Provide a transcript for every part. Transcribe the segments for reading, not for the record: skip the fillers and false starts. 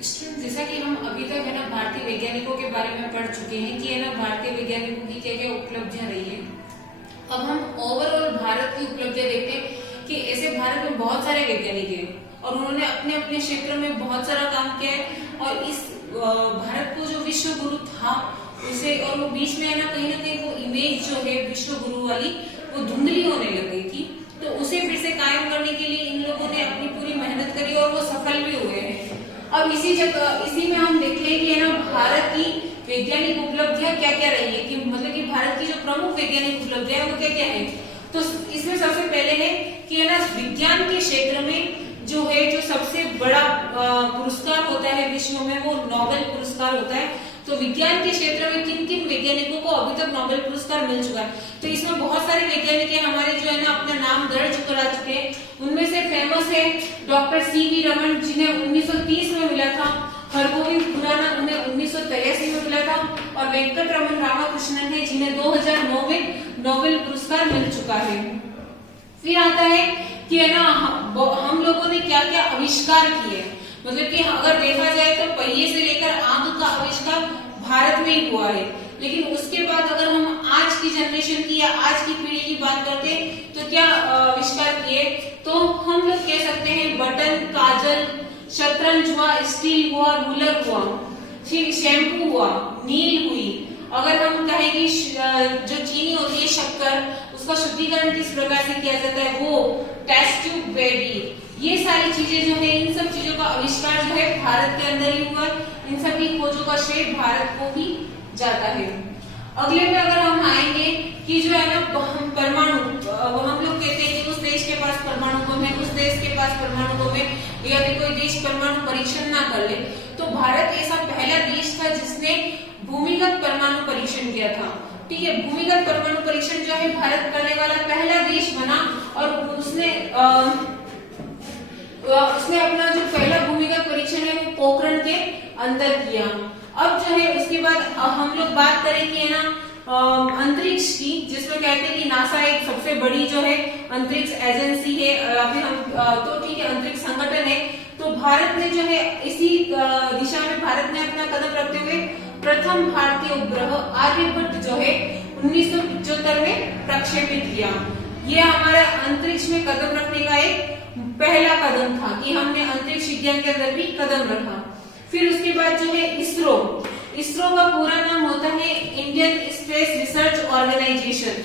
Student, जैसा कि हम अभी तक है ना भारतीय वैज्ञानिकों के बारे में पढ़ चुके हैं कि है ना भारतीय वैज्ञानिकों की क्या क्या उपलब्धियां रही है। अब हम ओवरऑल भारत की उपलब्धियां देखते हैं कि ऐसे भारत में बहुत सारे वैज्ञानिक हैं और उन्होंने अपने अपने क्षेत्र में बहुत सारा काम किया है। और इस भारत को जो विश्व गुरु था उसे, और वो बीच में है ना कहीं वो इमेज जो है विश्व गुरु वाली वो धुंधली होने लग गई थी। तो उसे फिर से कायम करने के लिए इन लोगों ने अपनी पूरी मेहनत करी और वो सफल भी हुए हैं। अब इसी में हम देखते हैं कि है ना भारत की वैज्ञानिक उपलब्धियां क्या क्या रही है, कि मतलब कि भारत की जो प्रमुख वैज्ञानिक उपलब्धियां वो क्या क्या है। तो इसमें सबसे पहले है कि है ना विज्ञान के क्षेत्र में जो है जो सबसे बड़ा पुरस्कार होता है विश्व में वो नोबेल पुरस्कार होता है। तो विज्ञान के क्षेत्र में किन किन वैज्ञानिकों को अभी तक नोबेल पुरस्कार मिल चुका है, तो इसमें बहुत सारे वैज्ञानिक है हमारे जो है ना अपना नाम दर्ज करा चुके हैं। उनमें से फेमस है डॉक्टर सीवी रमन, जिन्हें 1930 में मिला था। हरगोविंद खुराना, उन्हें 1983 में मिला था। और वेंकट रमन रामाकृष्णन है, जिन्हें 2009 में नोबेल पुरस्कार मिल चुका है। फिर आता है कि है ना हम लोगों ने क्या क्या आविष्कार किए, मतलब कि अगर देखा जाए तो पहिए से लेकर आग का आविष्कार भारत में ही हुआ है। लेकिन उसके बाद अगर हम आज की जनरेशन की या आज की पीढ़ी की बात करते हैं तो क्या आविष्कार किए, तो हम लोग कह सकते हैं बटन, काजल, शतरंज हुआ, स्टील हुआ, रूलर हुआ, ठीक, शैम्पू हुआ, नील हुई। अगर हम कहें कि जो चीनी होती है शक्कर, उसका शुद्धिकरण किस प्रकार से किया जाता है, वो टेस्ट ट्यूब बेडी, ये सारी चीजें जो है इन सब चीजों का आविष्कार जो है भारत के अंदर ही हुआ। इन सभी खोजों का श्रेय भारत को ही जाता है। अगले में अगर हम आएंगे कि जो है ना हम परमाणु, हम लोग कहते हैं कि उस देश के पास परमाणु बम है, उस देश के पास परमाणु बम है, यदि कोई देश परमाणु परीक्षण ना कर ले, तो भारत ऐसा पहला देश था जिसने भूमिगत परमाणु परीक्षण किया था। ठीक है, भूमिगत परमाणु परीक्षण जो है भारत करने वाला पहला देश बना और उसने अपना जो पहला भूमिगत परीक्षण है वो पोखरण के अंदर किया। अब जो है उसके बाद हम लोग बात करें कि है ना अंतरिक्ष की, जिसमें कहते हैं कि नासा एक सबसे बड़ी जो है अंतरिक्ष एजेंसी है, अभी हम तो ठीक है अंतरिक्ष संगठन है। तो भारत ने जो है इसी दिशा में भारत ने अपना कदम रखते हुए प्रथम भारतीय उपग्रह आर्यभट्ट जो है 1975 में प्रक्षेपित किया। यह हमारा अंतरिक्ष में कदम रखने का एक पहला कदम था कि हमने अंतरिक्ष विज्ञान के अंदर भी कदम रखा। फिर उसके बाद जो है इसरो, इसरो का पूरा नाम होता है इंडियन स्पेस रिसर्च ऑर्गेनाइजेशन।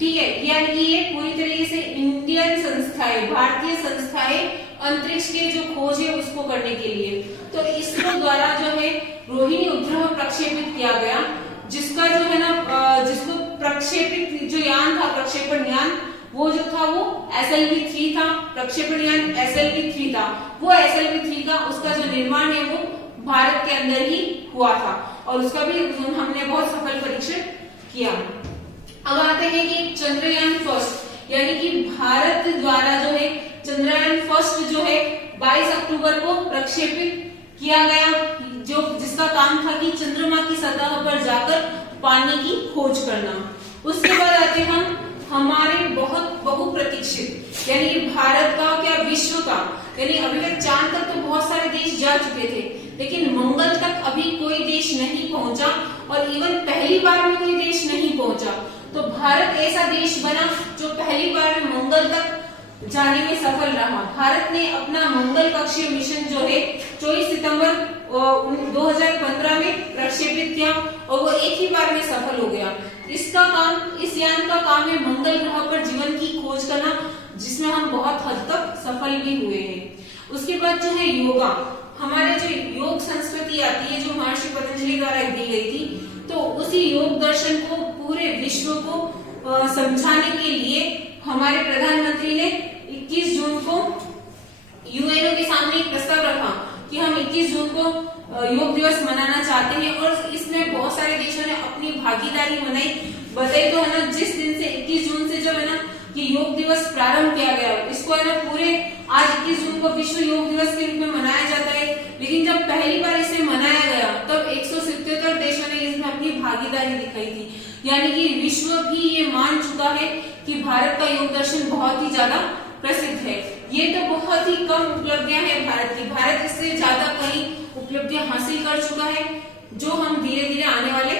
ठीक है, यानी कि ये पूरी तरीके से इंडियन संस्थाएं, भारतीय संस्थाएं अंतरिक्ष के जो खोज है उसको करने के लिए। तो इसरो द्वारा जो है रोहिणी उपग्रह प्रक्षेपित किया गया, जिसका जो है ना जिसको प्रक्षेपित जो यान था, प्रक्षेपण यान, वो जो था वो SLV-3 था। प्रक्षेपण यान SLV-3 था। वो SLV-3 का उसका जो निर्माण है वो भारत के अंदर ही हुआ था और उसका भी हमने बहुत सफल परीक्षण किया। अब आते हैं कि चंद्रयान फर्स्ट, यानी कि भारत द्वारा जो है चंद्रयान फर्स्ट जो है 22 अक्टूबर को प्रक्षेपित किया गया, जो जिसका काम था कि चंद्रमा की सतह पर जाकर पानी की खोज करना। उसके बाद आते हम हमारे बहुत बहुप्रतीक्षित, यानी भारत का क्या विश्व का, यानी अभी तक चांद तक तो बहुत सारे देश जा चुके थे, लेकिन मंगल तक अभी कोई देश नहीं पहुंचा और इवन पहली बार में कोई देश नहीं पहुंचा। तो भारत ऐसा देश बना जो पहली बार में मंगल तक जाने में सफल रहा। भारत ने अपना मंगल कक्षीय मिशन जो है 24 सितंबर 2015 में प्रक्षेपित किया और वो एक ही बार में सफल हो गया। इसका काम, इस यान का काम है मंगल ग्रह पर जीवन की खोज करना, जिसमें हम बहुत हद तक सफल भी हुए हैं। उसके बाद जो है योगा, हमारे जो योग संस्कृति आती है जो महर्षि पतंजलि द्वारा दी गई थी, तो उसी योग दर्शन को पूरे विश्व को समझाने के लिए हमारे प्रधानमंत्री ने 21 जून को यूएनओ के सामने एक प्रस्ताव रखा कि हम 21 जून को योग दिवस मनाना चाहते हैं और इसमें बहुत सारे देशों ने अपनी भागीदारी बताई। तो है ना जिस दिन से 21 जून से जो है ना कि योग दिवस प्रारंभ किया गया, इसको है ना पूरे आज 21 जून को विश्व योग दिवस के रूप में मनाया जाता है। लेकिन जब पहली बार इसे मनाया गया तब 177 देशों ने इसमें अपनी भागीदारी दिखाई थी, यानी कि विश्व भी ये मान चुका है कि भारत का योग दर्शन बहुत ही ज्यादा प्रसिद्ध है। ये तो बहुत ही कम उपलब्धियां हैं भारत की, भारत इससे ज्यादा कहीं धीरे धीरे आने वाले